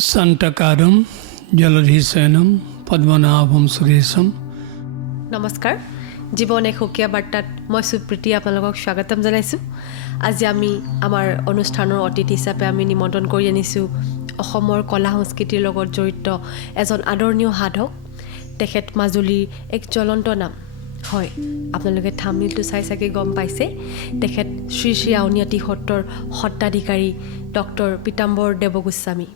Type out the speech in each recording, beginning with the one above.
Santakaram Jaladhisenam Padmanabham Suresam. নমস্কাৰ জীৱন এক সুকীয়া বাৰ্তাত মই সুপ্ৰীতি আপোনালোকক স্বাগতম জনাইছোঁ। আজি আমি আমাৰ অনুষ্ঠানৰ অতিথি হিচাপে আমি নিমন্ত্ৰণ কৰি আনিছোঁ অসমৰ কলা সংস্কৃতিৰ লগত জড়িত এজন আদৰণীয় সাধক। তেখেত মাজুলীৰ এক জ্বলন্ত নাম হয়। আপোনালোকে থাম্বনেইলটো চাই চাগে গম পাইছে। তেখেত শ্ৰী শ্ৰী আউনীআটী সত্ৰৰ সত্ৰাধিকাৰী ডক্টৰ পীতাম্বৰ দেৱগোস্বামী।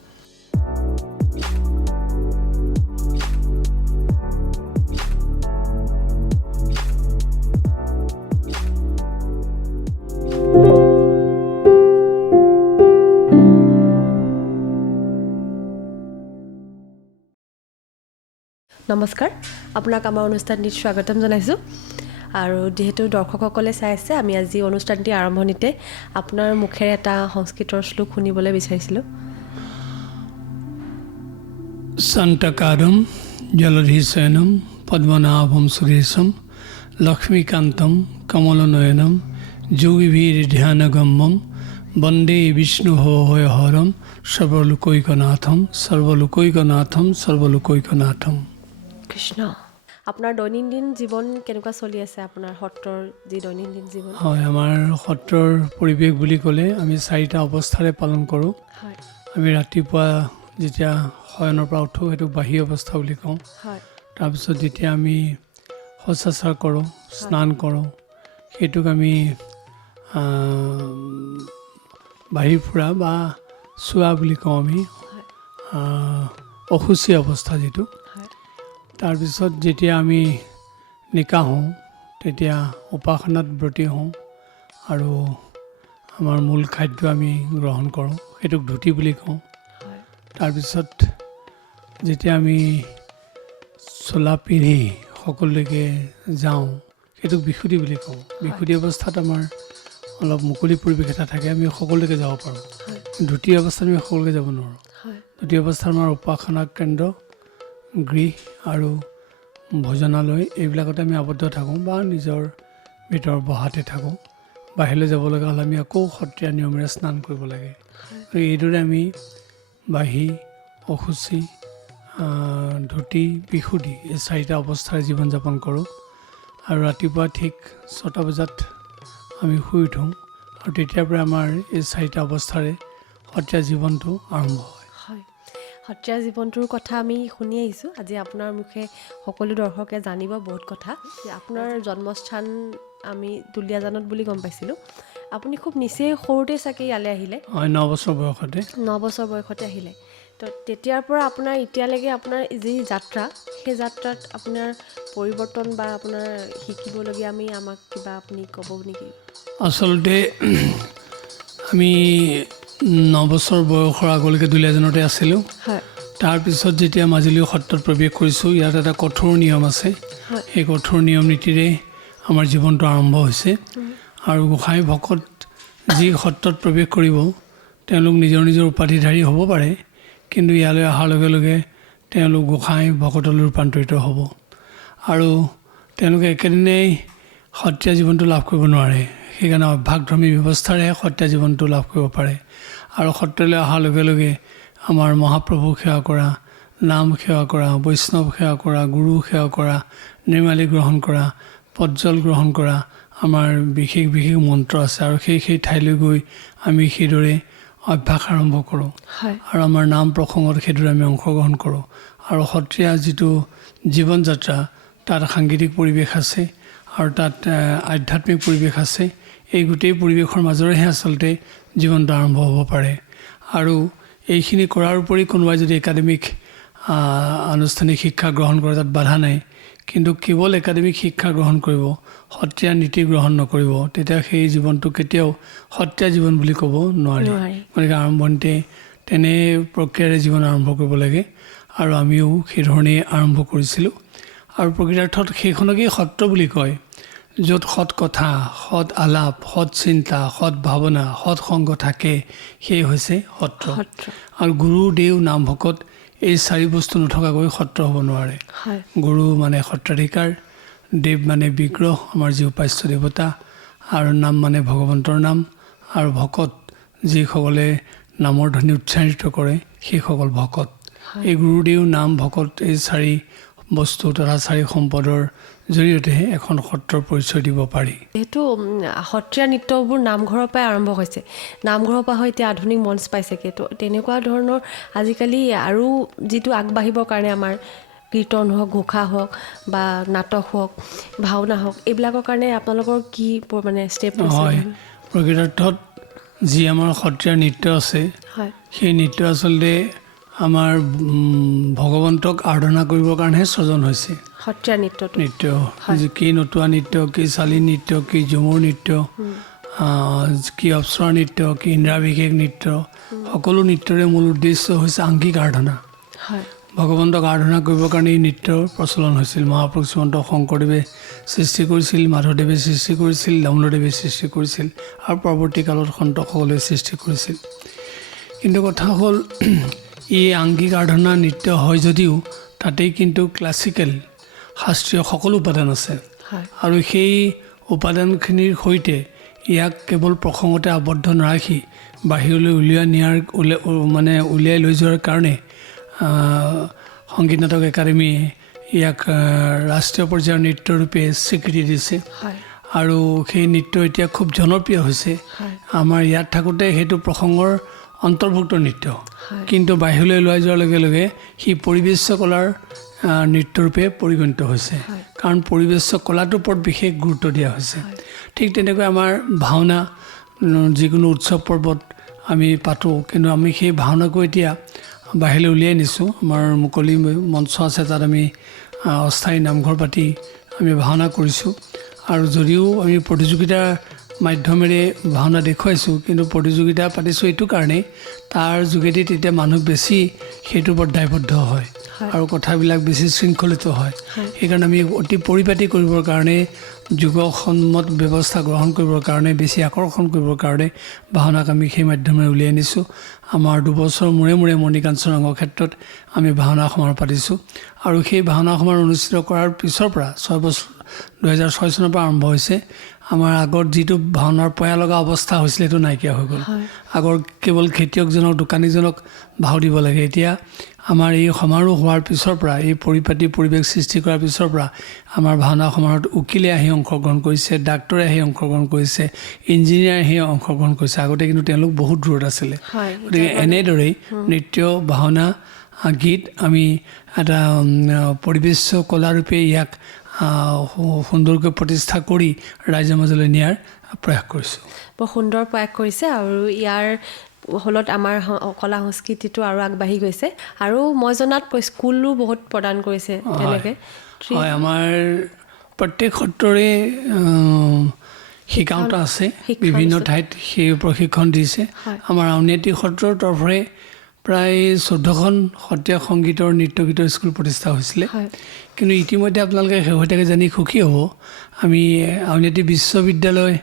নমস্কাৰ, আপোনাক আমাৰ অনুষ্ঠানটিত স্বাগতম জনাইছোঁ। আৰু যিহেতু দৰ্শকসকলে চাই আছে, আমি আজি অনুষ্ঠানটি আৰম্ভণিতে আপোনাৰ মুখেৰে এটা সংস্কৃতৰ শ্লোক শুনিবলৈ বিচাৰিছিলোঁ। Santakaram Jaladhisenam Padmanabham Suresam Lakshmikantam Kamalanoyanam Jogivir Dhyanagammam Bande Vishnuhoyaharam Sarvalukoikanatham Sarvalukoikanatham Sarvalukoikanatham. Krishna, আপোনাৰ দৈনন্দিন জীৱন কেনেকুৱা চলি আছে? আপোনাৰ সত্ৰৰ যি দৈনন্দিন জীৱন। হয়, আমাৰ সত্ৰৰ পৰিৱেশ বুলি ক'লে আমি 4টা অৱস্থাৰে পালন কৰোঁ। হয় আমি ৰাতিপুৱা যেতিয়া শয়নৰ পৰা উঠোঁ সেইটোক বাহী অৱস্থা বুলি কওঁ। হয় তাৰপিছত যেতিয়া আমি শৌচাচাৰ কৰোঁ, স্নান কৰোঁ, সেইটোক আমি বাহিৰ ফুৰা বা চোৱা বুলি কওঁ আমি, হয় অশুচি অৱস্থা যিটো। হয় তাৰপিছত যেতিয়া আমি নিকা হওঁ তেতিয়া উপাসনাত ব্ৰতী হওঁ আৰু আমাৰ মূল খাদ্য আমি গ্ৰহণ কৰোঁ, সেইটোক ধুতি বুলি কওঁ। হয় তাৰপিছত যেতিয়া আমি চোলা পিন্ধি সকলোলৈকে যাওঁ সেইটোক বিশুদ্ধি বুলি কওঁ। বিশুদ্ধি অৱস্থাত আমাৰ অলপ মুকলি পৰিৱেশ এটা থাকে, আমি সকলোলৈকে যাব পাৰোঁ। হয় ধুতি অৱস্থাত আমি সকলোকে যাব নোৱাৰোঁ। হয় ধুতি অৱস্থাত আমাৰ উপাসনা কেন্দ্ৰ, গৃহ আৰু ভোজনালয় এইবিলাকতে আমি আবদ্ধ থাকোঁ বা নিজৰ ভিতৰৰ বহাতে থাকোঁ। বাহিৰলৈ যাব লগা হ'লে আমি আকৌ সত্ৰীয়া নিয়মেৰে স্নান কৰিব লাগে। আৰু এইদৰে আমি বাহী, অশুচি, ধুতি, বিশুদ্ধি এই 4টা অৱস্থাৰে জীৱন যাপন কৰোঁ। আৰু ৰাতিপুৱা ঠিক 6টা বজাত আমি শুই উঠোঁ আৰু তেতিয়াৰ পৰা আমাৰ এই 4টা অৱস্থাৰে সত্ৰীয়া জীৱনটো আৰম্ভ হয়। হয়, সত্ৰীয়া জীৱনটোৰ কথা আমি শুনি আহিছোঁ। আজি আপোনাৰ মুখে সকলো দৰ্শকে জানিব বহুত কথা। আপোনাৰ জন্মস্থান আমি দুলীয়াজানত বুলি গম পাইছিলোঁ। আপুনি খুব নিচেই সৰুতে চাগে ইয়ালৈ আহিলে। হয়, 9 বছৰ বয়সতে। 9 বছৰ বয়সতে আহিলে। তো তেতিয়াৰ পৰা আপোনাৰ এতিয়ালৈকে আপোনাৰ যি যাত্ৰা, সেই যাত্ৰাত আপোনাৰ পৰিৱৰ্তন বা আপোনাৰ শিকিবলগীয়া আমাক কিবা আপুনি ক'ব নেকি? আচলতে আমি 9 বছৰ বয়সৰ আগলৈকে দুলীয়াজানতে আছিলোঁ। হয় তাৰপিছত যেতিয়া মাজুলী সত্ৰত প্ৰৱেশ কৰিছোঁ, ইয়াত এটা কঠোৰ নিয়ম আছে। হয় সেই কঠোৰ নিয়ম নীতিৰে আমাৰ জীৱনটো আৰম্ভ হৈছে। আৰু গোসাঁই ভকত যি সত্ৰত প্ৰৱেশ কৰিব তেওঁলোক নিজৰ নিজৰ উপাধিধাৰী হ'ব পাৰে, কিন্তু ইয়ালৈ অহাৰ লগে লগে তেওঁলোক গোসাঁই ভকতলৈ ৰূপান্তৰিত হ'ব। আৰু তেওঁলোকে একেদিনাই সত্ৰীয়া জীৱনটো লাভ কৰিব নোৱাৰে। সেইকাৰণে অভ্যাসধৰ্মী ব্যৱস্থাৰে সত্ৰীয়া জীৱনটো লাভ কৰিব পাৰে। আৰু সত্ৰলৈ অহাৰ লগে লগে আমাৰ মহাপ্ৰভুক সেৱা কৰা, নাম সেৱা কৰা, বৈষ্ণৱ সেৱা কৰা, গুৰু সেৱা কৰা, নিৰ্মালী গ্ৰহণ কৰা, পজ্জল গ্ৰহণ কৰা, আমাৰ বিশেষ বিশেষ মন্ত্ৰ আছে। আৰু সেই ঠাইলৈ গৈ আমি সেইদৰে অভ্যাস আৰম্ভ কৰোঁ। হয় আৰু আমাৰ নাম প্ৰসংগত সেইদৰে আমি অংশগ্ৰহণ কৰোঁ। আৰু সত্ৰীয়া যিটো জীৱন যাত্ৰা, তাত সাংগীতিক পৰিৱেশ আছে আৰু তাত আধ্যাত্মিক পৰিৱেশ আছে। এই গোটেই পৰিৱেশৰ মাজৰেহে আচলতে জীৱনটো আৰম্ভ হ'ব পাৰে। আৰু এইখিনি কৰাৰ উপৰি কোনোবাই যদি একাডেমিক আনুষ্ঠানিক শিক্ষা গ্ৰহণ কৰে তাত বাধা নাই, কিন্তু কেৱল একাডেমিক শিক্ষা গ্ৰহণ কৰিব, সত্ৰীয়া নীতি গ্ৰহণ নকৰিব, তেতিয়া সেই জীৱনটো কেতিয়াও সত্ৰীয়া জীৱন বুলি ক'ব নোৱাৰি। গতিকে আৰম্ভণিতে তেনে প্ৰক্ৰিয়াৰে জীৱন আৰম্ভ কৰিব লাগে। আৰু আমিও সেইধৰণেই আৰম্ভ কৰিছিলোঁ। আৰু প্ৰকৃতাৰ্থত সেইখনকেই সত্ৰ বুলি কয়, য'ত সৎ কথা, সৎ আলাপ, সৎ চিন্তা, সৎ ভাৱনা, সৎ সংগ থাকে, সেই হৈছে সত্ৰ। আৰু গুৰু, দেও, নাম ভকত এই 4 বস্তু নথকাকৈ সত্ৰ হ'ব নোৱাৰে। গুৰু মানে সত্ৰাধিকাৰ, দেৱ মানে বিগ্ৰহ, আমাৰ যি উপাস্য দেৱতা, আৰু নাম মানে ভগৱন্তৰ নাম, আৰু ভকত যিসকলে নামৰ ধ্বনি উচ্চাৰিত কৰে সেইসকল ভকত। এই গুৰুদেও নাম ভকত এই চাৰি বস্তু তথা চাৰি সম্পদৰ জৰিয়তে এখন সত্ৰৰ পৰিচয় দিব পাৰি। যিহেতু সত্ৰীয়া নৃত্যবোৰ নামঘৰৰ পৰাই আৰম্ভ হৈছে, নামঘৰৰ পৰা হয় এতিয়া আধুনিক মঞ্চ পাইছেগৈ, তো তেনেকুৱা ধৰণৰ আজিকালি আৰু যিটো আগবাঢ়িবৰ কাৰণে আমাৰ কীৰ্তন হওক, ঘোষা হওক বা নাটক হওক, ভাওনা হওক, এইবিলাকৰ কাৰণে আপোনালোকৰ কি মানে ষ্টেপ হয়, প্ৰকৃতাৰ্থত যি আমাৰ সত্ৰীয়া নৃত্য আছে হয় সেই নৃত্য আচলতে আমাৰ ভগৱন্তক আৰাধনা কৰিবৰ কাৰণেহে সৃজন হৈছে। সত্ৰীয়া নৃত্যটো নৃত্য কি নতুৱা নৃত্য, কি চালি নৃত্য, কি ঝুমুৰ নৃত্য, কি অপ্সৰা নৃত্য, কি ইন্দ্ৰাভিষেক নৃত্য, সকলো নৃত্যৰে মূল উদ্দেশ্য হৈছে আংগিক আৰাধনা। হয় ভগৱন্তক আৰাধনা কৰিবৰ কাৰণে এই নৃত্যৰ প্ৰচলন হৈছিল। মহাপুৰুষ শ্ৰীমন্ত শংকৰদেৱে সৃষ্টি কৰিছিল, মাধৱদেৱে সৃষ্টি কৰিছিল, দামোদৰদেৱে সৃষ্টি কৰিছিল আৰু পৰৱৰ্তী কালত সন্তসকলে সৃষ্টি কৰিছিল। কিন্তু কথা হ'ল এই আংগিক আৰাধনা নৃত্য হয় যদিও তাতেই কিন্তু ক্লাছিকেল শাস্ত্ৰীয় সকলো উপাদান আছে হয় আৰু সেই উপাদানখিনিৰ সৈতে ইয়াক কেৱল প্ৰসংগতে আবদ্ধ নাৰাখি বাহিৰলৈ উলিয়াই লৈ যোৱাৰ কাৰণে সংগীত নাটক একাডেমীয়ে ইয়াক ৰাষ্ট্ৰীয় পৰ্যায়ৰ নৃত্যৰূপে স্বীকৃতি দিছে হয় আৰু সেই নৃত্য এতিয়া খুব জনপ্ৰিয় হৈছে। হয় আমাৰ ইয়াত থাকোঁতে সেইটো প্ৰসংগৰ অন্তৰ্ভুক্ত নৃত্য, হয় কিন্তু বাহিৰলৈ ওলাই যোৱাৰ লগে লগে সি পৰিৱেশ্য কলাৰ নৃত্যৰূপে পৰিগণিত হৈছে, কাৰণ পৰিৱেশ্য কলাটোৰ ওপৰত বিশেষ গুৰুত্ব দিয়া হৈছে। ঠিক তেনেকৈ আমাৰ ভাওনা, যিকোনো উৎসৱ পৰ্বত আমি পাতোঁ, কিন্তু আমি সেই ভাওনাকো এতিয়া বাহিৰলৈ উলিয়াই নিছোঁ। আমাৰ মুকলি মঞ্চ আছে, তাত আমি অস্থায়ী নামঘৰ পাতি আমি ভাওনা কৰিছোঁ। আৰু যদিও আমি প্ৰতিযোগিতাৰ মাধ্যমেৰে ভাওনা দেখুৱাইছোঁ, কিন্তু প্ৰতিযোগিতা পাতিছোঁ এইটো কাৰণেই তাৰ যোগেদি তেতিয়া মানুহ বেছি সেইটোৰ ওপৰত দায়বদ্ধ হয় আৰু কথাবিলাক বেছি শৃংখলিত হয়। সেইকাৰণে আমি অতি পৰিপাটি কৰিবৰ কাৰণে, যুগসন্মত ব্যৱস্থা গ্ৰহণ কৰিবৰ কাৰণে, বেছি আকৰ্ষণ কৰিবৰ কাৰণে ভাওনাক আমি সেই মাধ্যমেৰে উলিয়াই আনিছোঁ। আমাৰ 2 বছৰ মূৰে মূৰে মণিকাঞ্চন ৰংগক্ষেত্ৰত আমি ভাওনা সমাৰোহ পাতিছোঁ আৰু সেই ভাওনা সমাৰোহ অনুষ্ঠিত কৰাৰ পিছৰ পৰা 2006 চনৰ পৰা আৰম্ভ হৈছে। আমাৰ আগত যিটো ভাওনাৰ পয়া লগা অৱস্থা হৈছিলে সেইটো নাইকিয়া হৈ গ'ল। আগৰ কেৱল খেতিয়কজনক, দোকানীজনক ভাও দিব লাগে। এতিয়া আমাৰ এই সমাৰোহ হোৱাৰ পিছৰ পৰা, এই পৰিপাটি পৰিৱেশ সৃষ্টি কৰাৰ পিছৰ পৰা আমাৰ ভাওনা সমাৰোহত উকিলে আহি অংশগ্ৰহণ কৰিছে, ডাক্তৰে আহি অংশগ্ৰহণ কৰিছে, ইঞ্জিনিয়াৰ আহি অংশগ্ৰহণ কৰিছে। আগতে কিন্তু তেওঁলোক বহুত দূৰত আছিলে। গতিকে এনেদৰেই নৃত্য, ভাওনা, গীত আমি এটা পৰিৱেশ্য কলাৰূপে ইয়াক সুন্দৰকৈ প্ৰতিষ্ঠা কৰি ৰাইজৰ মাজলৈ নিয়াৰ প্ৰয়াস কৰিছোঁ। বৰ সুন্দৰ প্ৰয়াস কৰিছে আৰু ইয়াৰ ফলত আমাৰ কলা সংস্কৃতিটো আৰু আগবাঢ়ি গৈছে। আৰু মই জনাত স্কুলো বহুত প্ৰদান কৰিছে তেনেকৈ। হয়, আমাৰ প্ৰত্যেক সত্ৰৰে শিকাওঁতা আছে, বিভিন্ন ঠাইত সেই প্ৰশিক্ষণ দিছে। আমাৰ আউনীআটী সত্ৰৰ তৰফৰে প্ৰায় 14খন সত্ৰীয়া সংগীতৰ নৃত্য গীতৰ স্কুল প্ৰতিষ্ঠা হৈছিলে। কিন্তু ইতিমধ্যে আপোনালোকে শেহতীয়াকৈ জানি সুখী হ'ব, আমি আউনীআটী বিশ্ববিদ্যালয়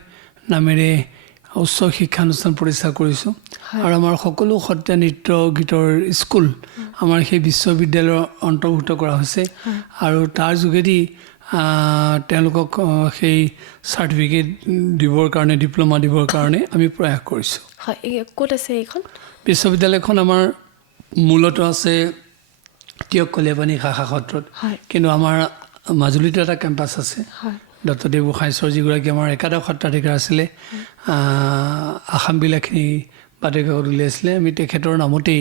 নামেৰে উচ্চ শিক্ষানুষ্ঠান প্ৰতিষ্ঠা কৰিছোঁ আৰু আমাৰ সকলো সত্ৰীয়া নৃত্য গীতৰ স্কুল আমাৰ সেই বিশ্ববিদ্যালয়ৰ অন্তৰ্ভুক্ত কৰা হৈছে আৰু তাৰ যোগেদি তেওঁলোকক সেই চাৰ্টিফিকেট দিবৰ কাৰণে, ডিপ্ল'মা দিবৰ কাৰণে আমি প্ৰয়াস কৰিছোঁ। হয়, ক'ত আছে এইখন বিশ্ববিদ্যালয়খন? আমাৰ মূলতঃ আছে তিয়ক কলীয়াপানী শাখা সত্ৰত, কিন্তু আমাৰ মাজুলীতো এটা কেম্পাছ আছে। দত্তদেৱ গোসাঁইশ্বৰ যিগৰাকী আমাৰ একাদশ সত্ৰাধিকাৰ আছিলে, আসামবিলাখিনি বাতৰিকাকত উলিয়াইছিলে, আমি তেখেতৰ নামতেই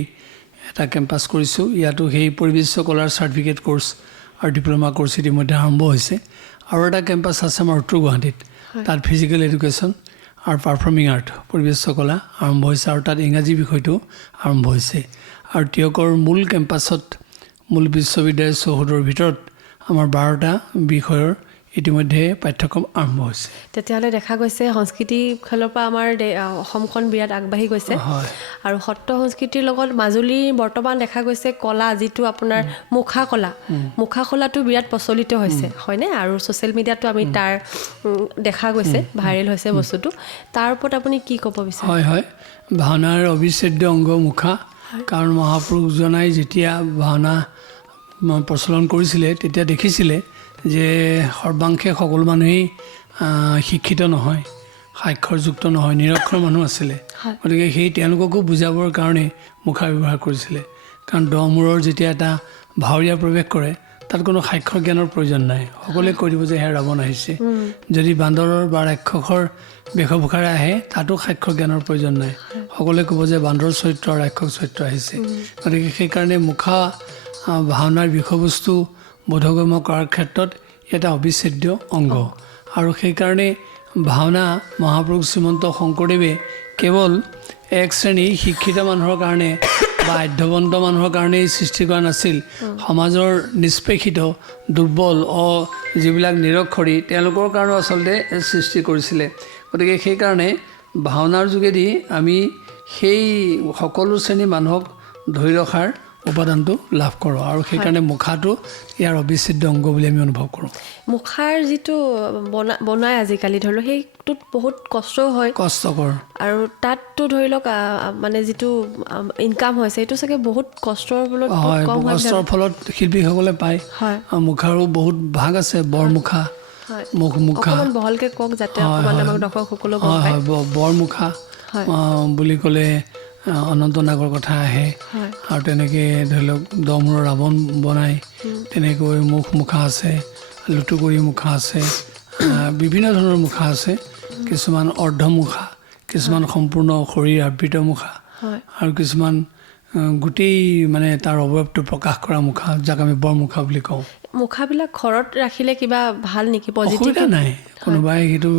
এটা কেম্পাছ কৰিছোঁ। ইয়াতো সেই পৰিৱেশ্য কলাৰ চাৰ্টিফিকেট ক'ৰ্ছ আৰু ডিপ্ল'মা ক'ৰ্ছ ইতিমধ্যে আৰম্ভ হৈছে। আৰু এটা কেম্পাছ আছে আমাৰ উত্তৰ গুৱাহাটীত, তাত ফিজিকেল এডুকেশ্যন আৰু পাৰফৰ্মিং আৰ্ট, পৰিৱেশ্য কলা আৰম্ভ হৈছে আৰু তাত ইংৰাজী বিষয়টো আৰম্ভ হৈছে। আৰু তিয়কৰ মূল কেম্পাছত, মূল বিশ্ববিদ্যালয় চৌহদৰ ভিতৰত আমাৰ 12টা বিষয়ৰ ইতিমধ্যে পাঠ্যক্ৰম আৰম্ভ হৈছে। তেতিয়াহ'লে দেখা গৈছে সংস্কৃতি ফালৰ পৰা আমাৰ অসমখন বিৰাট আগবাঢ়ি গৈছে। আৰু সত্ৰ সংস্কৃতিৰ লগত মাজুলীৰ বৰ্তমান দেখা গৈছে কলা, যিটো আপোনাৰ মুখা কলাটো বিৰাট প্ৰচলিত হৈছে, হয়নে? আৰু ছ'চিয়েল মিডিয়াতো আমি তাৰ দেখা গৈছে, ভাইৰেল হৈছে বস্তুটো। তাৰ ওপৰত আপুনি কি ক'ব বিচাৰে? হয়, ভাওনাৰ অবিচ্ছেদ্য অংগ মুখা। কাৰণ মহাপুৰুষজনাই যেতিয়া ভাওনা প্ৰচলন কৰিছিলে তেতিয়া দেখিছিলে যে সৰ্বাংশে সকলো মানুহেই শিক্ষিত নহয়, স্বাক্ষৰযুক্ত নহয়, নিৰক্ষৰ মানুহ আছিলে। হয়। গতিকে সেই তেওঁলোককো বুজাবৰ কাৰণে মুখা ব্যৱহাৰ কৰিছিলে। কাৰণ দমূৰৰ যেতিয়া এটা ভাৱৰীয়া প্ৰৱেশ কৰে তাত কোনো স্বাক্ষৰ জ্ঞানৰ প্ৰয়োজন নাই, সকলোৱে কৈ দিব যে সেয়া ৰাৱণ আহিছে। যদি বান্দৰৰ বা ৰাক্ষসৰ বেশভূষাৰে আহে তাতো স্বাক্ষৰ জ্ঞানৰ প্ৰয়োজন নাই, সকলোৱে ক'ব যে বান্দৰ চৰিত্ৰ ৰাক্ষস চৰিত্ৰ আহিছে। গতিকে সেইকাৰণে মুখা ভাওনাৰ বিষয়বস্তু বোধগম্য কৰাৰ ক্ষেত্ৰত এটা অবিচ্ছেদ্য অংগ। আৰু সেইকাৰণে ভাওনা মহাপুৰুষ শ্ৰীমন্ত শংকৰদেৱে কেৱল এক শ্ৰেণীৰ শিক্ষিত মানুহৰ কাৰণে বা আধ্যবন্ত মানুহৰ কাৰণেই সৃষ্টি কৰা নাছিল, সমাজৰ নিষ্পেষিত দুৰ্বল যিবিলাক নিৰক্ষৰী তেওঁলোকৰ কাৰণেও আচলতে সৃষ্টি কৰিছিলে। গতিকে সেইকাৰণে ভাওনাৰ যোগেদি আমি সেই সকলো শ্ৰেণীৰ মানুহক ধৰি ৰখাৰ উপাদানটো লাভ কৰোঁ। আৰু সেইকাৰণে মুখাটো ইয়াৰ অবিচ্ছেদ্য অংগ বুলি আমি অনুভৱ কৰোঁ। মুখাৰ যিটো বনাই আজিকালি ধৰি লওক সেইটোত বহুত কষ্টও হয়, কষ্টকৰ। আৰু তাততো ধৰি লওক মানে যিটো ইনকাম হৈছে সেইটো চাগে বহুত কষ্টৰ ফলত হয়, কম হয়। কষ্টৰ ফলত শিল্পীসকলে পায়। হয়। মুখাৰো বহুত ভাগ আছে, বৰ মুখা, মুখ মুখা। অকণমান বহলকৈ কওক যাতে অকণমান আমাক দৰ্শকসকলেও গম হয় পায়। হয়, বৰ মুখা বুলি ক'লে অনন্ত নাগৰ কথা আহে। আৰু তেনেকৈ ধৰি লওক দমূৰৰ ৰাৱণ বনায়, তেনেকৈ মুখা আছে, লুটুকৰি মুখা আছে, বিভিন্ন ধৰণৰ মুখা আছে। কিছুমান অৰ্ধমুখা, কিছুমান সম্পূৰ্ণ শৰীৰ আবৃত মুখা, আৰু কিছুমান গোটেই মানে তাৰ অৱয়ৱটো প্ৰকাশ কৰা মুখা, যাক আমি বৰ মুখা বুলি কওঁ। মুখাবিলাক ঘৰত ৰাখিলে কিবা ভাল নেকি? অসুবিধা নাই। কোনোবাই সেইটো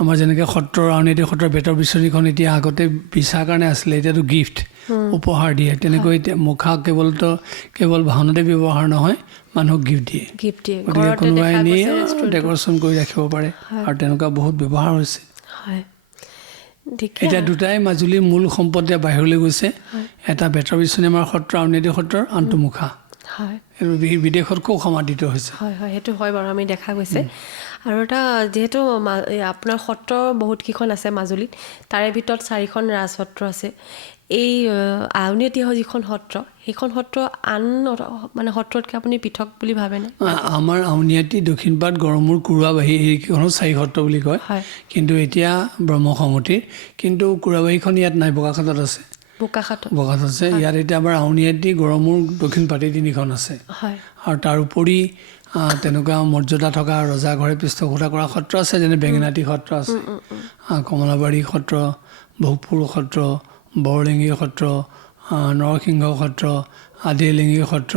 আমাৰ যেনেকৈ সত্ৰৰ আউনীআটী সত্ৰৰ বেতৰ বিচনীখন এতিয়া আগতে বিচাৰ কাৰণে আছিলে, এতিয়াতো গিফ্ট উপহাৰ দিয়ে। তেনেকৈ এতিয়া মুখা কেৱল ভাওনাতে ব্যৱহাৰ নহয়, মানুহক গিফ্ট দিয়ে। গতিকে কোনোবাই নি ডেকৰেশ্যন কৰি ৰাখিব পাৰে, আৰু তেনেকুৱা বহুত ব্যৱহাৰ হৈছে। এতিয়া দুটাই মাজুলীৰ মূল সম্পদ বাহিৰলৈ গৈছে। এটা বেতৰ বিচনী আমাৰ সত্ৰ আউনীআটী সত্ৰৰ, আনটো মুখা। এইটো বিদেশতকৈও সমাদৃত হৈছে। হয় হয়, সেইটো হয় বাৰু, আমি দেখা গৈছে। আৰু এটা যিহেতু আপোনাৰ সত্ৰ বহুতকেইখন আছে মাজুলীত, তাৰে ভিতৰত 4খন ৰাজসত্ৰ আছে। এই আউনীআটী যিখন সত্ৰ, সেইখন সত্ৰ আন মানে সত্ৰতকৈ আপুনি পৃথক বুলি ভাবেনে? আমাৰ আউনীআটী, দক্ষিণপাট, গড়মূৰ, কুৰুৱাবাহী এইকেইখনো 4 সত্ৰ বুলি কয়। কিন্তু এতিয়া ব্ৰহ্মসমুতিৰ, কিন্তু কুৰুৱাবাহীখন ইয়াত নাই, বোকাখাটত আছে। বোকাখাট আছে। ইয়াত এতিয়া আমাৰ আউনীআটী, গড়মূৰ, দক্ষিণপাট 3খন আছে। আৰু তাৰ উপৰি তেনেকুৱা মৰ্যাদা থকা ৰজাঘৰে পৃষ্ঠপোষকতা কৰা সত্ৰ আছে, যেনে বেঙেনাআটী সত্ৰ আছে, কমলাবাৰী সত্ৰ, ভোগপুৰ সত্ৰ, বৰলেঙি সত্ৰ, নৰসিংহ সত্ৰ, আদিলেঙি সত্ৰ,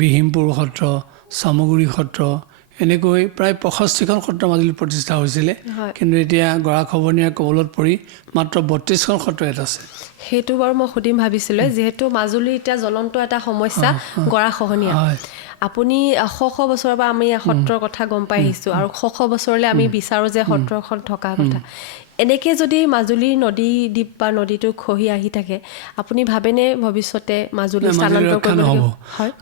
বিহিমপুৰ সত্ৰ, চামগুৰি সত্ৰ, এনেকৈ প্ৰায় 65খন সত্ৰ মাজুলীত প্ৰতিষ্ঠা হৈছিলে। কিন্তু এতিয়া গৰাখহনীয়াৰ কবলত পৰি মাত্ৰ 32খন সত্ৰ ইয়াত আছে। সেইটো বাৰু মই সুধিম ভাবিছিলোঁ, যিহেতু মাজুলীৰ এতিয়া জ্বলন্ত এটা সমস্যা গৰাখহনীয়া। আপুনি শ বছৰৰ পৰা আমি সত্ৰৰ কথা গম পাই আহিছোঁ, আৰু শ বছৰলৈ আমি বিচাৰোঁ যে সত্ৰখন থকা কথা। এনেকৈ যদি মাজুলীৰ নদী দ্বীপ বা নদীটো খহি আহি থাকে, আপুনি ভাবেনে ভৱিষ্যতে মাজুলী স্থানান্তৰ কৰিব লাগিব?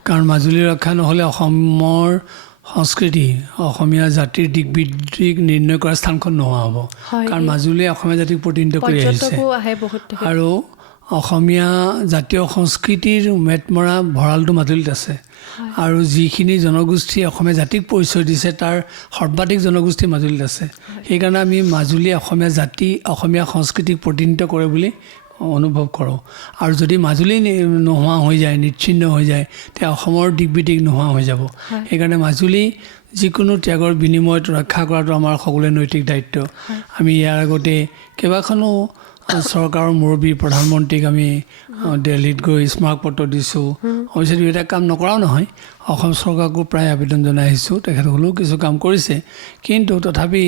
কাৰণ মাজুলী ৰক্ষা নহ'লে অসমৰ সংস্কৃতি, অসমীয়া জাতিৰ দিক বিদিক নিৰ্ণয় কৰা স্থানখন নোহোৱা হ'ব। কাৰণ মাজুলীয়ে অসমীয়া জাতিক প্ৰতিনিধিত্ব কৰি আহিছে, আৰু অসমীয়া জাতীয় সংস্কৃতিৰ মেটমৰা ভঁৰালটো মাজুলীত আছে। আৰু যিখিনি জনগোষ্ঠীয়ে অসমীয়া জাতিক পৰিচয় দিছে, তাৰ সৰ্বাধিক জনগোষ্ঠী মাজুলীত আছে। সেইকাৰণে আমি মাজুলীয়ে অসমীয়া জাতি, অসমীয়া সংস্কৃতিক প্ৰতিনিধিত্ব কৰে বুলি অনুভৱ কৰোঁ। আৰু যদি মাজুলী নোহোৱা হৈ যায়, নিচ্ছিন্ন হৈ যায়, তেতিয়া অসমৰ দিক বিদিক নোহোৱা হৈ যাব। সেইকাৰণে মাজুলী যিকোনো ত্যাগৰ বিনিময়ত ৰক্ষা কৰাটো আমাৰ সকলোৰে নৈতিক দায়িত্ব। আমি ইয়াৰ আগতে কেইবাখনো চৰকাৰৰ মুৰব্বী, প্ৰধানমন্ত্ৰীক আমি দিল্লীত গৈ স্মাৰকপত্ৰ দিছোঁ। অৱশ্যে দুয়োটা কাম নকৰাও নহয়, অসম চৰকাৰকো প্ৰায় আবেদন জনাই আহিছোঁ, তেখেতসকলেও কিছু কাম কৰিছে। কিন্তু তথাপি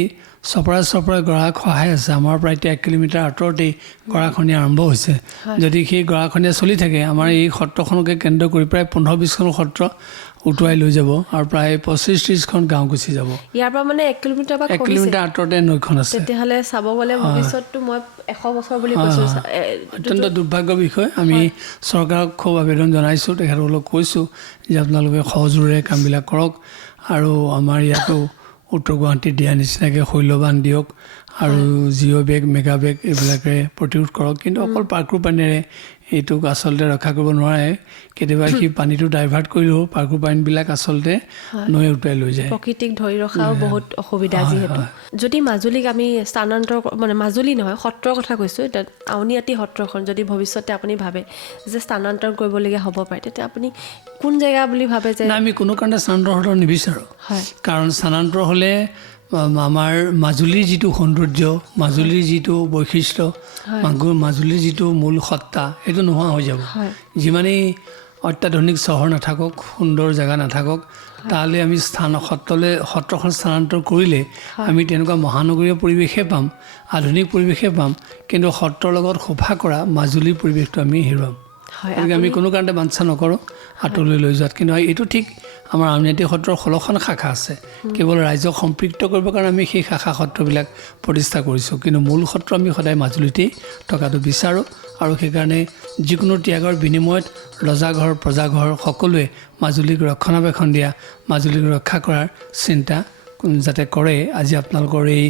চপৰাই গৰাক সহায় আছে। আমাৰ প্ৰায় 1 কিলোমিটাৰ আঁতৰতেই গৰাখহনীয়া আৰম্ভ হৈছে। যদি সেই গৰাখহনীয়া চলি থাকে, আমাৰ এই সত্ৰখনকে কেন্দ্ৰ কৰি প্ৰায় 15-20খন সত্ৰ উটুৱাই লৈ যাব, আৰু প্ৰায় 25-30খন গাঁও গুচি যাব। ইয়াৰ পৰা মানে 1 কিলোমিটাৰ আঁতৰতে নৈখন আছে। তেতিয়াহ'লে চাব গ'লে ভৱিষ্যতটো মই 100 বছৰ বুলি কৈছোঁ। অত্যন্ত দুৰ্ভাগ্যৰ বিষয়। আমি চৰকাৰক খুব আবেদন জনাইছোঁ, তেখেতসকলক কৈছোঁ যে আপোনালোকে সহযোগেৰে কামবিলাক কৰক, আৰু আমাৰ ইয়াতো উত্তৰ গুৱাহাটীত দিয়া নিচিনাকৈ শৈলবান দিয়ক, আৰু জিঅ' বেগ মেগা বেগ এইবিলাকে প্ৰতিৰোধ কৰক কিন্তু অকল পাৰ্কো পানীৰে এইটোক আচলতে ৰক্ষা কৰিব নোৱাৰে কেতিয়াবা সি পানীটো ডাইভাৰ্ট কৰিলেও পাৰ্কো পানীবিলাক আচলতে নৈ উটুৱাই লৈ যায় প্ৰকৃতিক ধৰি ৰখাও বহুত অসুবিধা যিহেতু যদি মাজুলীক আমি স্থানান্তৰ মানে মাজুলী নহয় সত্ৰৰ কথা কৈছোঁ এতিয়া আউনীআটী সত্ৰখন যদি ভৱিষ্যতে আপুনি ভাবে যে স্থানান্তৰ কৰিবলগীয়া হ'ব পাৰে তেতিয়া আপুনি কোন জেগা বুলি ভাবে যে আমি কোনো কাৰণে স্থানান্তৰ হ'ব নিবিচাৰোঁ হয় কাৰণ স্থানান্তৰ হ'লে আমাৰ মাজুলীৰ যিটো সৌন্দৰ্য মাজুলীৰ যিটো বৈশিষ্ট্য মাজুলীৰ যিটো মূল সত্তা সেইটো নোহোৱা হৈ যাব যিমানেই অত্যাধুনিক চহৰ নাথাকক সুন্দৰ জেগা নাথাকক তালৈ আমি সত্ৰখন স্থানান্তৰ কৰিলে আমি তেনেকুৱা মহানগৰীয় পৰিৱেশে পাম আধুনিক পৰিৱেশে পাম কিন্তু সত্ৰৰ লগত সোফা কৰা মাজুলীৰ পৰিৱেশটো আমি হেৰুৱাম গতিকে আমি কোনো কাৰণতে বাঞ্ছা নকৰোঁ আঁতৰলৈ লৈ যোৱাত কিন্তু এইটো ঠিক আমাৰ আউনীআটী সত্ৰৰ 16খন শাখা আছে কেৱল ৰাইজক সম্পৃক্ত কৰিবৰ কাৰণে আমি সেই শাখা সত্ৰবিলাক প্ৰতিষ্ঠা কৰিছোঁ কিন্তু মূল সত্ৰ আমি সদায় মাজুলীতেই থকাটো বিচাৰোঁ আৰু সেইকাৰণে যিকোনো ত্যাগৰ বিনিময়ত ৰজাঘৰ প্ৰজাঘৰ সকলোৱে মাজুলীক ৰক্ষণাবেক্ষণ দিয়া মাজুলীক ৰক্ষা কৰাৰ চিন্তা যাতে কৰে আজি আপোনালোকৰ এই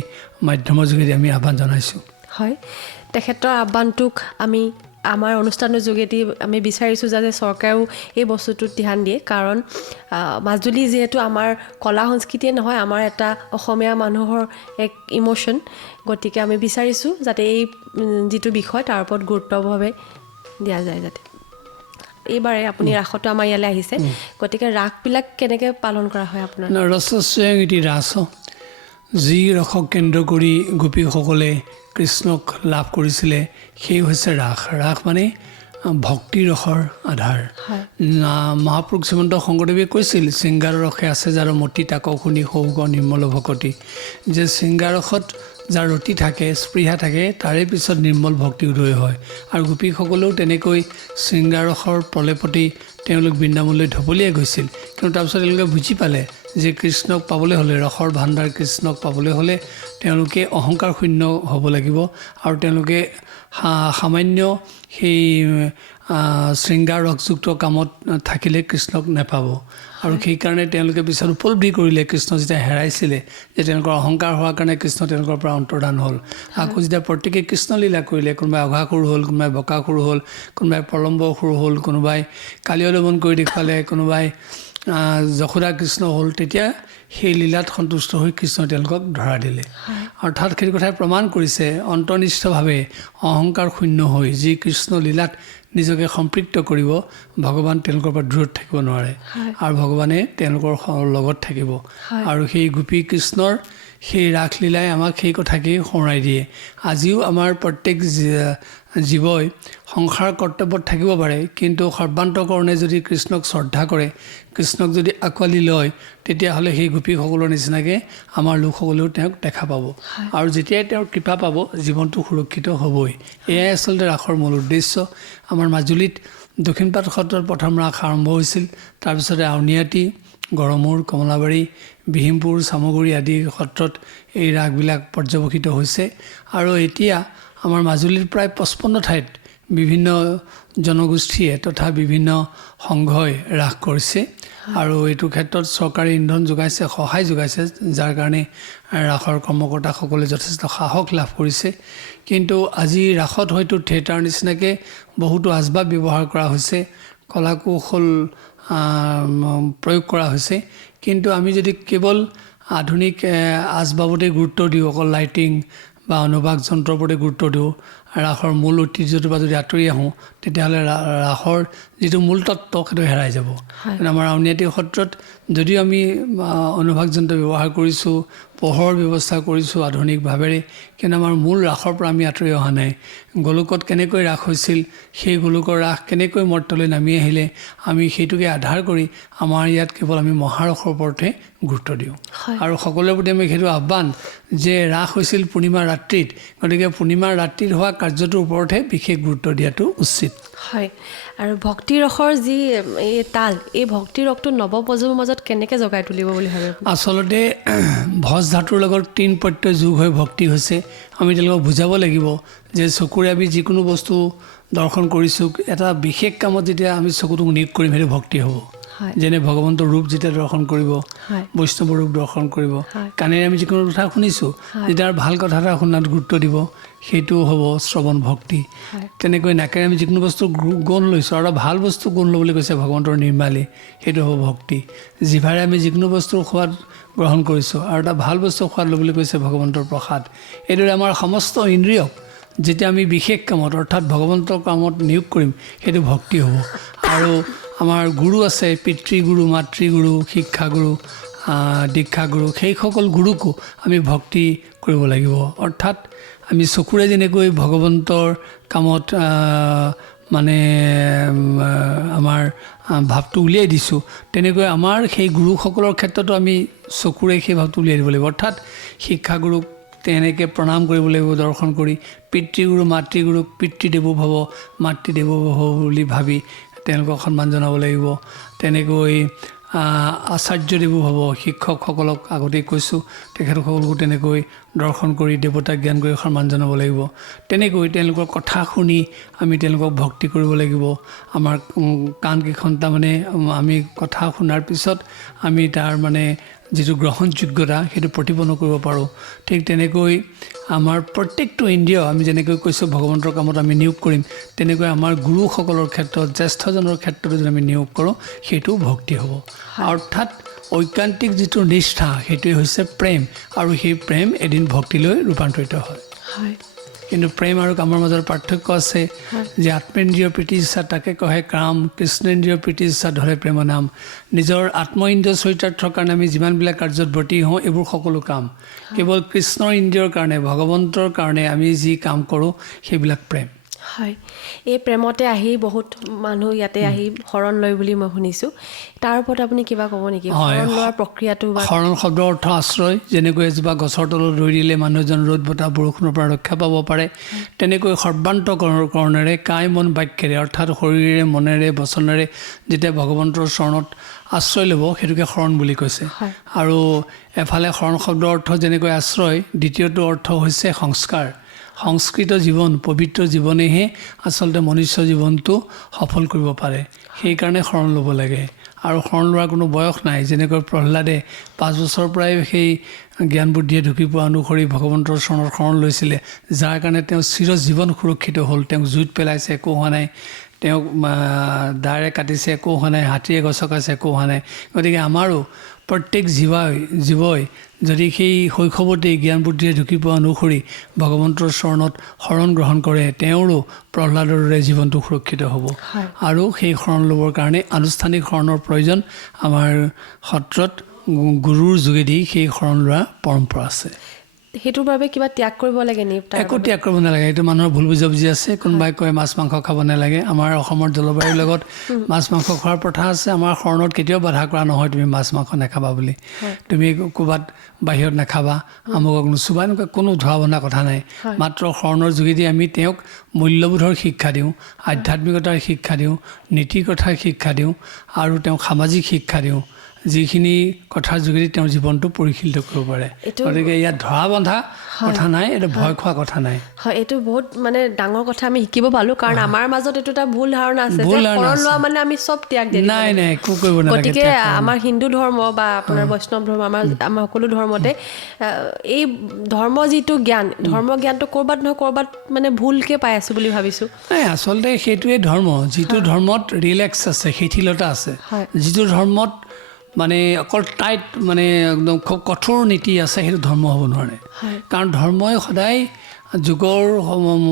মাধ্যমৰ যোগেদি আমি আহ্বান জনাইছোঁ হয় তেখেতৰ আহ্বানটোক আমি আমাৰ অনুষ্ঠানৰ যোগেদি আমি বিচাৰিছোঁ যাতে চৰকাৰেও এই বস্তুটোত ধ্যান দিয়ে কাৰণ মাজুলী যিহেতু আমাৰ কলা সংস্কৃতিয়ে নহয় আমাৰ এটা অসমীয়া মানুহৰ এক ইম'শ্যন গতিকে আমি বিচাৰিছোঁ যাতে এই যিটো বিষয় তাৰ ওপৰত গুৰুত্বভাৱে দিয়া যায় যাতে এইবাৰে আপুনি ৰাসতো আমাৰ ইয়ালৈ আহিছে গতিকে ৰাসবিলাক কেনেকৈ পালন কৰা হয় আপোনাৰ ৰসস্বয়ং ইতি ৰাস যি ৰসক কেন্দ্ৰ কৰি গোপীসকলে কৃষ্ণক লাভ কৰিছিলে সেই হৈছে ৰাস ৰাস মানে ভক্তি ৰসৰ আধাৰ মহাপুৰুষ শ্ৰীমন্ত শংকৰদেৱে কৈছিল শৃংগাৰ ৰসে আছে যাৰ মতি তাক শুনি সৌগ নিৰ্মল ভকতি যে শৃংগাৰ ৰসত যাৰ ৰতি থাকে স্পৃহা থাকে তাৰে পিছত নিৰ্মল ভক্তি উদয় হয় আৰু গোপীসকলেও তেনেকৈ শৃংগাৰ ৰসৰ প্ৰলেপতি তেওঁলোক বৃন্দাবনলৈ ঢপলিয়াই গৈছিল কিন্তু তাৰপিছত তেওঁলোকে বুজি পালে যে কৃষ্ণক পাবলৈ হ'লে ৰসৰ ভাণ্ডাৰ কৃষ্ণক পাবলৈ হ'লে তেওঁলোকে অহংকাৰ শূন্য হ'ব লাগিব আৰু তেওঁলোকে সামান্য সেই শৃংগাৰ ৰসযুক্ত কামত থাকিলে কৃষ্ণক নাপাব আৰু সেইকাৰণে তেওঁলোকে পিছত উপলব্ধি কৰিলে কৃষ্ণ যেতিয়া হেৰাইছিলে যে তেওঁলোকৰ অহংকাৰ হোৱাৰ কাৰণে কৃষ্ণ তেওঁলোকৰ পৰা অন্তৰ্ধান হ'ল আকৌ যেতিয়া প্ৰত্যেকে কৃষ্ণলীলা কৰিলে কোনোবাই অঘাসুৰ হ'ল কোনোবাই বকাসুৰ হ'ল কোনোবাই প্ৰলম্বসুৰ হ'ল কোনোবাই কালীয় দমন কৰি দেখুৱালে কোনোবাই যশোদা কৃষ্ণ হ'ল তেতিয়া সেই লীলাত সন্তুষ্ট হৈ কৃষ্ণ তেওঁলোকক ধৰা দিলে অৰ্থাৎ সেইটো কথাই প্ৰমাণ কৰিছে অন্তৰ্নিষ্ঠভাৱে অহংকাৰ শূন্য হৈ যি কৃষ্ণ লীলাত নিজকে সম্পৃক্ত কৰিব ভগৱান তেওঁলোকৰ পৰা দূৰত থাকিব নোৱাৰে আৰু ভগৱানে তেওঁলোকৰ লগত থাকিব আৰু সেই গোপী কৃষ্ণৰ সেই ৰাসলীলাই আমাক সেই কথাকেই সোঁৱৰাই দিয়ে আজিও আমাৰ প্ৰত্যেক জীৱই সংসাৰ কৰ্তব্যত থাকিব পাৰে কিন্তু সৰ্বান্তকৰণে যদি কৃষ্ণক শ্ৰদ্ধা কৰে কৃষ্ণক যদি আঁকোৱালি লয় তেতিয়াহ'লে সেই গোপীসকলৰ নিচিনাকৈ আমাৰ লোকসকলেও তেওঁক দেখা পাব আৰু যেতিয়াই তেওঁৰ কৃপা পাব জীৱনটো সুৰক্ষিত হ'বই এয়াই আচলতে ৰাসৰ মূল উদ্দেশ্য আমাৰ মাজুলীত দক্ষিণপাট সত্ৰত প্ৰথম ৰাস আৰম্ভ হৈছিল তাৰপিছতে আউনীআটী গড়মূৰ কমলাবাৰী বিহিমপুৰ চামগুৰি আদি সত্ৰত এই ৰাসবিলাক পৰ্যবেক্ষিত হৈছে আৰু এতিয়া আমাৰ মাজুলীৰ প্ৰায় 55 ঠাইত বিভিন্ন জনগোষ্ঠীয়ে তথা বিভিন্ন সংঘই ৰাস কৰিছে আৰু এইটো ক্ষেত্ৰত চৰকাৰী ইন্ধন যোগাইছে সহায় যোগাইছে যাৰ কাৰণে ৰাসৰ কৰ্মকৰ্তাসকলে যথেষ্ট সাহস লাভ কৰিছে কিন্তু আজি ৰাসত হয়তো থিয়েটাৰ নিচিনাকৈ বহুতো আচবাব ব্যৱহাৰ কৰা হৈছে কলা কৌশল প্ৰয়োগ কৰা হৈছে কিন্তু আমি যদি কেৱল আধুনিক আচবাবতে গুৰুত্ব দিওঁ অকল লাইটিং বা অনুবাদ যন্ত্ৰৰ ওপৰতে গুৰুত্ব দিওঁ ৰাসৰ মূল ঐতিহ্যটোৰ পৰা যদি আঁতৰি আহোঁ তেতিয়াহ'লে ৰাসৰ যিটো মূল তত্ত্ব সেইটো হেৰাই যাব কিন্তু আমাৰ আউনীআটী সত্ৰত যদিও আমি অনুবাদ যন্ত্ৰ ব্যৱহাৰ কৰিছোঁ পোহৰৰ ব্যৱস্থা কৰিছোঁ আধুনিক ভাৱেৰে কিন্তু আমাৰ মূল ৰাসৰ পৰা আমি আঁতৰি অহা নাই গোলোকত কেনেকৈ ৰাস হৈছিল সেই গোলোকৰ ৰাস কেনেকৈ মৰ্তলৈ নামি আহিলে আমি সেইটোকে আধাৰ কৰি আমাৰ ইয়াত কেৱল আমি মহাৰসৰ ওপৰতহে গুৰুত্ব দিওঁ আৰু সকলোৰে প্ৰতি আমি সেইটো আহ্বান যে ৰাস হৈছিল পূৰ্ণিমাৰ ৰাত্ৰিত গতিকে পূৰ্ণিমাৰ ৰাত্ৰিত হোৱা কাৰ্যটোৰ ওপৰতহে বিশেষ গুৰুত্ব দিয়াটো উচিত হয় আৰু ভক্তি ৰসৰ যি এই তাল এই ভক্তি ৰসটো নৱপ্ৰজন্মৰ মাজত কেনেকৈ জগাই তুলিব বুলি ভাবে আচলতে ভজ ধাতুৰ লগত ৩ প্ৰত্যয় যোগ হৈ ভক্তি হৈছে আমি তেওঁলোকক বুজাব লাগিব যে চকুৰে আমি যিকোনো বস্তু দৰ্শন কৰিছোঁ এটা বিশেষ কামত যেতিয়া আমি চকুটোক নিয়োগ কৰিম সেইটো ভক্তি হ'ব হয় যেনে ভগৱন্তৰ ৰূপ যেতিয়া দৰ্শন কৰিব হয় বৈষ্ণৱৰ ৰূপ দৰ্শন কৰিব হয় কাণেৰে আমি যিকোনো কথা শুনিছোঁ হয় যেতিয়া ভাল কথা এটা শুনাত গুৰুত্ব দিব সেইটো হ'ব শ্ৰৱণ ভক্তি হয় তেনেকৈ নাকেৰে আমি যিকোনো বস্তু গুণ লৈছোঁ আৰু ভাল বস্তু গুণ ল'বলৈ কৈছে ভগৱন্তৰ নিৰ্মালী সেইটো হ'ব ভক্তি জিভাৰে আমি যিকোনো বস্তুৰ সোৱাদ গ্ৰহণ কৰিছোঁ আৰু এটা ভাল বস্তু সোৱাদ ল'বলৈ কৈছে ভগৱন্তৰ প্ৰসাদ এইদৰে আমাৰ সমস্ত ইন্দ্ৰিয়ক যেতিয়া আমি বিশেষ কামত অৰ্থাৎ ভগৱন্তৰ কামত নিয়োগ কৰিম সেইটো ভক্তি হ'ব আৰু আমাৰ গুৰু আছে পিতৃগুৰু মাতৃগুৰু শিক্ষাগুৰু দীক্ষাগুৰু সেইসকল গুৰুকো আমি ভক্তি কৰিব লাগিব অৰ্থাৎ আমি চকুৰে যেনেকৈ ভগৱন্তৰ কামত মানে আমাৰ ভাৱটো উলিয়াই দিছোঁ তেনেকৈ আমাৰ সেই গুৰুসকলৰ ক্ষেত্ৰতো আমি চকুৰে সেই ভাৱটো উলিয়াই দিব লাগিব অৰ্থাৎ শিক্ষাগুৰুক তেনেকৈ প্ৰণাম কৰিব লাগিব দৰ্শন কৰি পিতৃগুৰু মাতৃগুৰুক পিতৃদেৱো ভৱ মাতৃদেৱো ভৱ বুলি ভাবি তেওঁলোকক সন্মান জনাব লাগিব তেনেকৈ আচাৰ্যদেৱো ভৱ শিক্ষকসকলক আগতেই কৈছোঁ তেখেতসকলকো তেনেকৈ দৰ্শন কৰি দেৱতাক জ্ঞান কৰি সন্মান জনাব লাগিব তেনেকৈ তেওঁলোকৰ কথা শুনি আমি তেওঁলোকক ভক্তি কৰিব লাগিব আমাৰ কাণকেইখন তাৰমানে আমি কথা শুনাৰ পিছত আমি তাৰ মানে যিটো গ্ৰহণযোগ্যতা সেইটো প্ৰতিপন্ন কৰিব পাৰোঁ ঠিক তেনেকৈ আমাৰ প্ৰত্যেকটো ইন্দ্ৰিয় আমি যেনেকৈ কৈছোঁ ভগৱন্তৰ কামত আমি নিয়োগ কৰিম তেনেকৈ আমাৰ গুৰুসকলৰ ক্ষেত্ৰত জ্যেষ্ঠজনৰ ক্ষেত্ৰত যদি আমি নিয়োগ কৰোঁ সেইটো ভক্তি হ'ব অৰ্থাৎ ঐকান্তিক যিটো নিষ্ঠা সেইটোৱে হৈছে প্ৰেম আৰু সেই প্ৰেম এদিন ভক্তিলৈ ৰূপান্তৰিত হয় হয় কিন্তু প্ৰেম আৰু কামৰ মাজত পাৰ্থক্য আছে যে আত্মেন্দ্ৰিয় প্ৰীতি ইচ্ছা তাকে কহে কাম কৃষ্ণেন্দ্ৰিয় প্ৰীতি ইচ্ছা ধৰে প্ৰেম নাম নিজৰ আত্মইন্দ্ৰিয় চৰিতাৰ্থৰ কাৰণে আমি যিমানবিলাক কাৰ্যত ব্ৰতী হওঁ এইবোৰ সকলো কাম কেৱল কৃষ্ণৰ ইন্দ্ৰিয়ৰ কাৰণে ভগৱন্তৰ কাৰণে আমি যি কাম কৰোঁ সেইবিলাক প্ৰেম হয় এই প্ৰেমতে আহি বহুত মানুহ ইয়াতে আহি শৰণ লয় বুলি মই শুনিছোঁ তাৰ ওপৰত আপুনি কিবা ক'ব নেকি শৰণ লোৱাৰ প্ৰক্ৰিয়াটো বা শৰণ শব্দৰ অৰ্থ আশ্ৰয় যেনেকৈ এজোপা গছৰ তলত ৰৈ দিলে মানুহজন ৰ'দ বতাহ বৰষুণৰ পৰা ৰক্ষা পাব পাৰে তেনেকৈ সৰ্বান্তকৰণেৰে কায় মন বাক্যেৰে অৰ্থাৎ শৰীৰেৰে মনেৰে বচনেৰে যেতিয়া ভগৱন্তৰ চৰণত আশ্ৰয় ল'ব সেইটোকে শৰণ বুলি কৈছে আৰু এফালে শৰণ শব্দৰ অৰ্থ যেনেকৈ আশ্ৰয় দ্বিতীয়টো অৰ্থ হৈছে সংস্কাৰ সংস্কৃত জীৱন পবিত্ৰ জীৱনেহে আচলতে মনুষ্য জীৱনটো সফল কৰিব পাৰে সেইকাৰণে শৰণ ল'ব লাগে আৰু শৰণ লোৱাৰ কোনো বয়স নাই যেনেকৈ প্ৰহ্লাদে 5 বছৰৰ পৰাই সেই জ্ঞান বুদ্ধিয়ে ঢুকি পোৱা অনুসৰি ভগৱন্তৰ চৰণত শৰণ লৈছিলে যাৰ কাৰণে তেওঁ চিৰজীৱন সুৰক্ষিত হ'ল তেওঁক জুইত পেলাইছে একো হোৱা নাই তেওঁক দাৰে কাটিছে একো হোৱা নাই হাতীয়ে গছকাইছে একো হোৱা নাই গতিকে আমাৰো প্ৰত্যেক জীৱই যদি সেই শৈশৱতেই জ্ঞান বুদ্ধিৰে ঢুকি পোৱা অনুসৰি ভগৱন্তৰ চৰণত শৰণ গ্ৰহণ কৰে তেওঁৰো প্ৰহ্লাদৰ দৰে জীৱনটো সুৰক্ষিত হ'ব আৰু সেই শৰণ ল'বৰ কাৰণে আনুষ্ঠানিক শৰণৰ প্ৰয়োজন আমাৰ সত্ৰত গুৰুৰ যোগেদি সেই শৰণ লোৱা পৰম্পৰা আছে সেইটোৰ বাবে কিবা ত্যাগ কৰিব লাগে নি একো ত্যাগ কৰিব নালাগে এইটো মানুহৰ ভুল বুজাবুজি আছে কোনোবাই কয় মাছ মাংস খাব নালাগে আমাৰ অসমৰ জলবায়ুৰ লগত মাছ মাংস খোৱাৰ প্ৰথা আছে আমাৰ শৰণত কেতিয়াও বাধা কৰা নহয় তুমি মাছ মাংস নাখাবা বুলি তুমি ক'ৰবাত বাহিৰত নাখাবা আমুকক নুচুবা এনেকুৱা কোনো ধৰা বন্ধা কথা নাই মাত্ৰ শৰণৰ যোগেদি আমি তেওঁক মূল্যবোধৰ শিক্ষা দিওঁ আধ্যাত্মিকতাৰ শিক্ষা দিওঁ নীতি কথাৰ শিক্ষা দিওঁ আৰু তেওঁক সামাজিক শিক্ষা দিওঁ যিখিনি কথাৰ যোগেদি তেওঁৰ জীৱনটো পৰিশীলিত কৰিব পাৰে গতিকে ইয়াত ধৰা বন্ধা কথা নাই এইটো ভয় খোৱা কথা নাই হয় এইটো বহুত মানে ডাঙৰ কথা আমি শিকিব পালোঁ কাৰণ আমাৰ মাজত এইটো এটা ভুল ধাৰণা আছে যে শৰণ লোৱা মানে আমি চব ত্যাগ দিম নাই নাই একো কৰিব নালাগে গতিকে আমাৰ হিন্দু ধৰ্ম বা আপোনাৰ বৈষ্ণৱ ধৰ্ম আমাৰ সকলো ধৰ্মতে এই ধৰ্ম যিটো জ্ঞান ধৰ্ম জ্ঞানটো ক'ৰবাত নহয় ক'ৰবাত মানে ভুলকৈ পাই আছোঁ বুলি ভাবিছোঁ নাই আচলতে সেইটোৱে ধৰ্ম যিটো ধৰ্মত ৰিলেক্স আছে শিথিলতা আছে যিটো ধৰ্মত মানে অকল টাইট মানে একদম খুব কঠোৰ নীতি আছে সেইটো ধৰ্ম হ'ব নোৱাৰে কাৰণ ধৰ্মই সদায় যুগৰ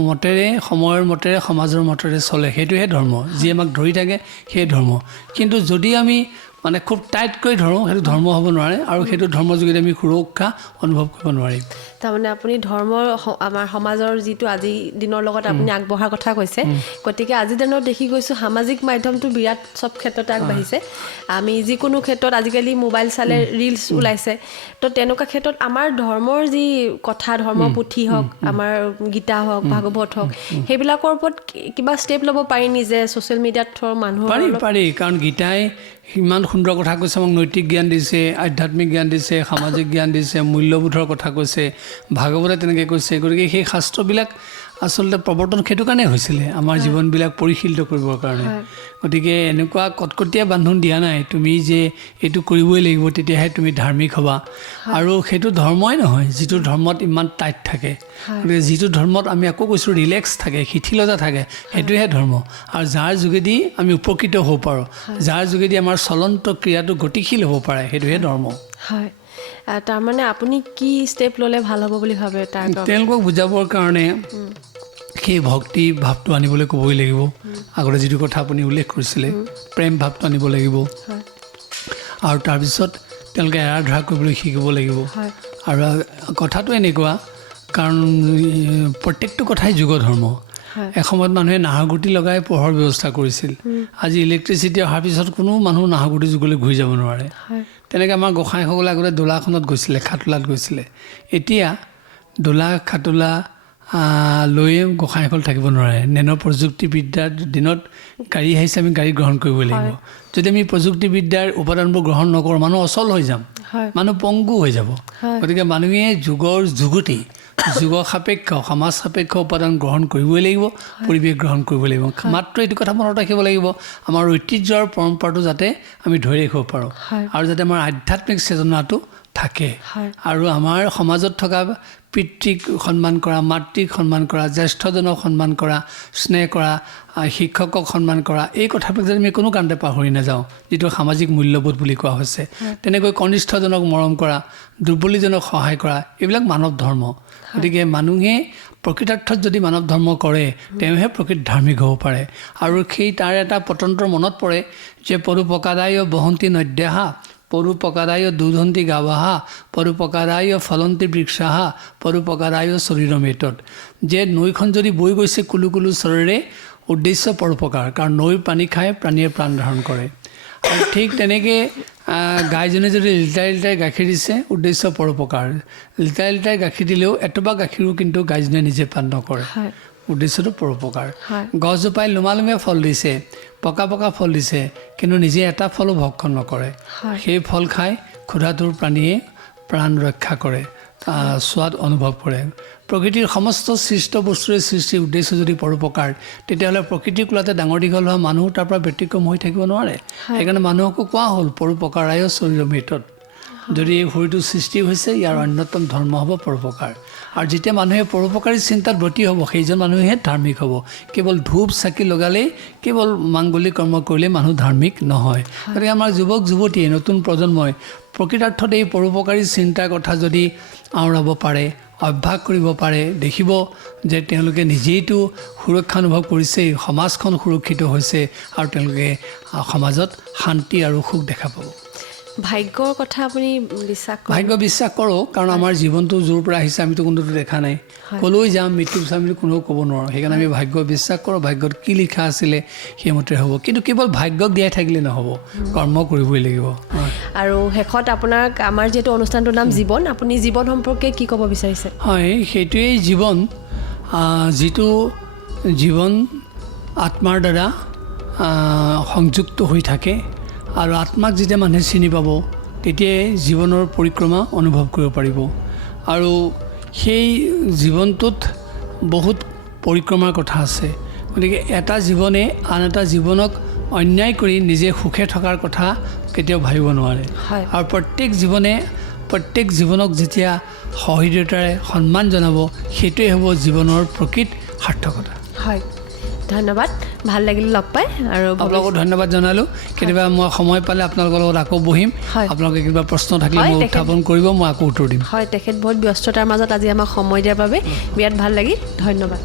মতেৰে সময়ৰ মতেৰে সমাজৰ মতেৰে চলে সেইটোহে ধৰ্ম যি আমাক ধৰি থাকে সেই ধৰ্ম কিন্তু যদি আমি মানে খুব টাইটকৈ ধৰোঁ সেইটো ধৰ্ম হ'ব নোৱাৰে আৰু সেইটো ধৰ্মৰ যোগেদি আমি সুৰক্ষা অনুভৱ কৰিব নোৱাৰিম তাৰমানে আপুনি ধৰ্মৰ আমাৰ সমাজৰ যিটো আজিৰ দিনৰ লগত আপুনি আগবঢ়াৰ কথা কৈছে গতিকে আজিৰ দিনত দেখি গৈছোঁ সামাজিক মাধ্যমটো বিৰাট চব ক্ষেত্ৰতে আগবাঢ়িছে আমি যিকোনো ক্ষেত্ৰত আজিকালি মোবাইল চালে ৰিলছ ওলাইছে তো তেনেকুৱা ক্ষেত্ৰত আমাৰ ধৰ্মৰ যি কথা ধৰ্ম পুথি হওক আমাৰ গীতা হওক ভাগৱত হওক সেইবিলাকৰ ওপৰত কিবা ষ্টেপ ল'ব পাৰি নিজে ছ'চিয়েল মিডিয়াত মানুহৰ পাৰি কাৰণ গীতাই ইমান সুন্দৰ কথা কৈছে আমাক নৈতিক জ্ঞান দিছে আধ্যাত্মিক জ্ঞান দিছে সামাজিক জ্ঞান দিছে মূল্যবোধৰ কথা কৈছে ভাগৱতে তেনেকৈ কৈছে গতিকে সেই শাস্ত্ৰবিলাক আচলতে প্ৰৱৰ্তন সেইটো কাৰণে হৈছিলে আমাৰ জীৱনবিলাক পৰিশীলিত কৰিবৰ কাৰণে গতিকে এনেকুৱা কটকটীয়া বান্ধোন দিয়া নাই তুমি যে এইটো কৰিবই লাগিব তেতিয়াহে তুমি ধাৰ্মিক হ'বা আৰু সেইটো ধৰ্মই নহয় যিটো ধৰ্মত ইমান টাইট থাকে গতিকে যিটো ধৰ্মত আমি আকৌ কৈছোঁ ৰিলেক্স থাকে শিথিলতা থাকে সেইটোহে ধৰ্ম আৰু যাৰ যোগেদি আমি উপকৃত হ'ব পাৰোঁ যাৰ যোগেদি আমাৰ চলন্ত ক্ৰিয়াটো গতিশীল হ'ব পাৰে সেইটোহে ধৰ্ম হয় তাৰমানে আপুনি কি ষ্টেপ ল'লে ভাল হ'ব বুলি ভাবে তাৰ তেওঁলোকক বুজাবৰ কাৰণে সেই ভক্তি ভাৱটো আনিবলৈ ক'বই লাগিব আগতে যিটো কথা আপুনি উল্লেখ কৰিছিলে প্ৰেম ভাৱটো আনিব লাগিব আৰু তাৰপিছত তেওঁলোকে এৰাধৰা কৰিবলৈ শিকিব লাগিব আৰু কথাটো এনেকুৱা কাৰণ প্ৰত্যেকটো কথাই যুগ ধৰ্ম এসময়ত মানুহে নাহৰগুটি লগাই পোহৰ ব্যৱস্থা কৰিছিল আজি ইলেক্ট্ৰিচিটি অহাৰ পিছত কোনো মানুহ নাহৰগুটি যুগলৈ ঘূৰি যাব নোৱাৰে তেনেকৈ আমাৰ গোঁসাইসকলে আগতে দোলাখনত গৈছিলে খাটোলাত গৈছিলে এতিয়া দোলা খাটোলা লৈয়ে গোঁসাইসকল থাকিব নোৱাৰে নেনো প্ৰযুক্তিবিদ্যাৰ দিনত গাড়ী আহিছে আমি গাড়ী গ্ৰহণ কৰিব লাগিব যদি আমি প্ৰযুক্তিবিদ্যাৰ উপাদানবোৰ গ্ৰহণ নকৰোঁ মানুহ অচল হৈ যাম মানুহ পংগু হৈ যাব গতিকে মানুহে যুগৰ যুগতেই যুগ সাপেক্ষ সমাজ সাপেক্ষ উপাদান গ্ৰহণ কৰিবই লাগিব পৰিৱেশ গ্ৰহণ কৰিব লাগিব মাত্ৰ এইটো কথা মনত ৰাখিব লাগিব আমাৰ ঐতিহ্য আৰু পৰম্পৰাটো যাতে আমি ধৰি ৰাখিব পাৰোঁ আৰু যাতে আমাৰ আধ্যাত্মিক চেতনাটো থাকে আৰু আমাৰ সমাজত থকা পিতৃক সন্মান কৰা মাতৃক সন্মান কৰা জ্যেষ্ঠজনক সন্মান কৰা স্নেহ কৰা শিক্ষকক সন্মান কৰা এই কথাবিলাক যদি আমি কোনো কাৰণতে পাহৰি নাযাওঁ যিটো সামাজিক মূল্যবোধ বুলি কোৱা হৈছে তেনেকৈ কনিষ্ঠজনক মৰম কৰা দুৰ্বলীজনক সহায় কৰা এইবিলাক মানৱ ধৰ্ম গতিকে মানুহে প্ৰকৃতাৰ্থত যদি মানৱ ধৰ্ম কৰে তেওঁহে প্ৰকৃত ধাৰ্মিক হ'ব পাৰে আৰু সেই তাৰ এটা পতন্তৰ মনত পৰে যে পৰোপকাৰায় বহন্তি নদ্যাহা পৰোপকাৰায় দুধন্তি গাৱাহা পৰোপকাৰায় ফলন্তি বৃক্ষাহা পৰোপকাৰায় শৰীৰমেতত যে নৈখন যদি বৈ গৈছে কুলু কুলু চৰেৰে উদ্দেশ্য পৰোপকাৰ কাৰণ নৈৰ পানী খাই প্ৰাণীয়ে প্ৰাণ ধাৰণ কৰে আৰু ঠিক তেনেকৈ গাইজনে যদি লিটাই লিটাই গাখীৰ দিছে উদ্দেশ্য পৰোপকাৰ লিটাই লিটাই গাখীৰ দিলেও এটোপা গাখীৰো কিন্তু গাইজনে নিজে পান নকৰে উদ্দেশ্যটো পৰোপকাৰ গছজোপাই লোমালোমে ফল দিছে পকা পকা ফল দিছে কিন্তু নিজে এটা ফলো ভক্ষণ নকৰে সেই ফল খাই ক্ষুধাতুৰ প্ৰাণীয়ে প্ৰাণ ৰক্ষা কৰে স্বাদ অনুভৱ কৰে প্ৰকৃতিৰ সমস্ত সৃষ্ট বস্তুৰে সৃষ্টিৰ উদ্দেশ্য যদি পৰোপকাৰ তেতিয়াহ'লে প্ৰকৃতিৰ কোলাতে ডাঙৰ দীঘল হোৱা মানুহ তাৰ পৰা ব্যতিক্ৰম হৈ থাকিব নোৱাৰে সেইকাৰণে মানুহকো কোৱা হ'ল পৰোপকাৰায় শৰীৰমেতত যদি এই শৰীৰটো সৃষ্টি হৈছে ইয়াৰ অন্যতম ধৰ্ম হ'ব পৰোপকাৰ আৰু যেতিয়া মানুহে পৰোপকাৰী চিন্তাত ব্ৰতী হ'ব সেইজন মানুহে ধাৰ্মিক হ'ব কেৱল ধূপ চাকি লগালেই কেৱল মাংগলিক কৰ্ম কৰিলেই মানুহ ধাৰ্মিক নহয় গতিকে আমাৰ যুৱক যুৱতীয়ে নতুন প্ৰজন্মই প্ৰকৃতাৰ্থত এই পৰোপকাৰী চিন্তাৰ কথা যদি আওৰাব পাৰে অভ্যাস কৰিব পাৰে দেখিব যে তেওঁলোকে নিজেইতো সুৰক্ষা অনুভৱ কৰিছে সমাজখন সুৰক্ষিত হৈছে আৰু তেওঁলোকে সমাজত শান্তি আৰু সুখ দেখা পাব ভাগ্যৰ কথা আপুনি বিশ্বাস কৰে ভাগ্য বিশ্বাস কৰোঁ কাৰণ আমাৰ জীৱনটো য'ৰ পৰা আহিছে আমিতো কোনোটো দেখা নাই ক'লৈ যাম মৃত্যু পিছত আমি কোনেও ক'ব নোৱাৰোঁ সেইকাৰণে আমি ভাগ্য বিশ্বাস কৰোঁ ভাগ্যত কি লিখা আছিলে সেইমতে হ'ব কিন্তু কেৱল ভাগ্যক দিয়াই থাকিলে নহ'ব কৰ্ম কৰিবই লাগিব আৰু শেষত আপোনাক আমাৰ যিহেতু অনুষ্ঠানটোৰ নাম জীৱন আপুনি জীৱন সম্পৰ্কে কি ক'ব বিচাৰিছে হয় সেইটোৱেই জীৱন যিটো জীৱন আত্মাৰ দ্বাৰা সংযুক্ত হৈ থাকে আৰু আত্মাক যেতিয়া মানুহে চিনি পাব তেতিয়াই জীৱনৰ পৰিক্ৰমা অনুভৱ কৰিব পাৰিব আৰু সেই জীৱনটোত বহুত পৰিক্ৰমাৰ কথা আছে গতিকে এটা জীৱনে আন এটা জীৱনক অন্যায় কৰি নিজে সুখে থকাৰ কথা কেতিয়াও ভাবিব নোৱাৰে আৰু প্ৰত্যেক জীৱনক যেতিয়া সহৃদয়তাৰে সন্মান জনাব সেইটোৱে হ'ব জীৱনৰ প্ৰকৃত সাৰ্থকতা হয় ধন্যবাদ ভাল লাগিল লগ পাই আৰু আপোনালোকক ধন্যবাদ জনালোঁ কেতিয়াবা মই সময় পালে আপোনালোকৰ লগত আকৌ বহিম আপোনালোকে কিবা প্ৰশ্ন থাকিলে মই উত্থাপন কৰিব মই আকৌ উত্তৰ দিম হয় তেখেত বহুত ব্যস্ততাৰ মাজত আজি আমাক সময় দিয়াৰ বাবে বিৰাট ভাল লাগিল ধন্যবাদ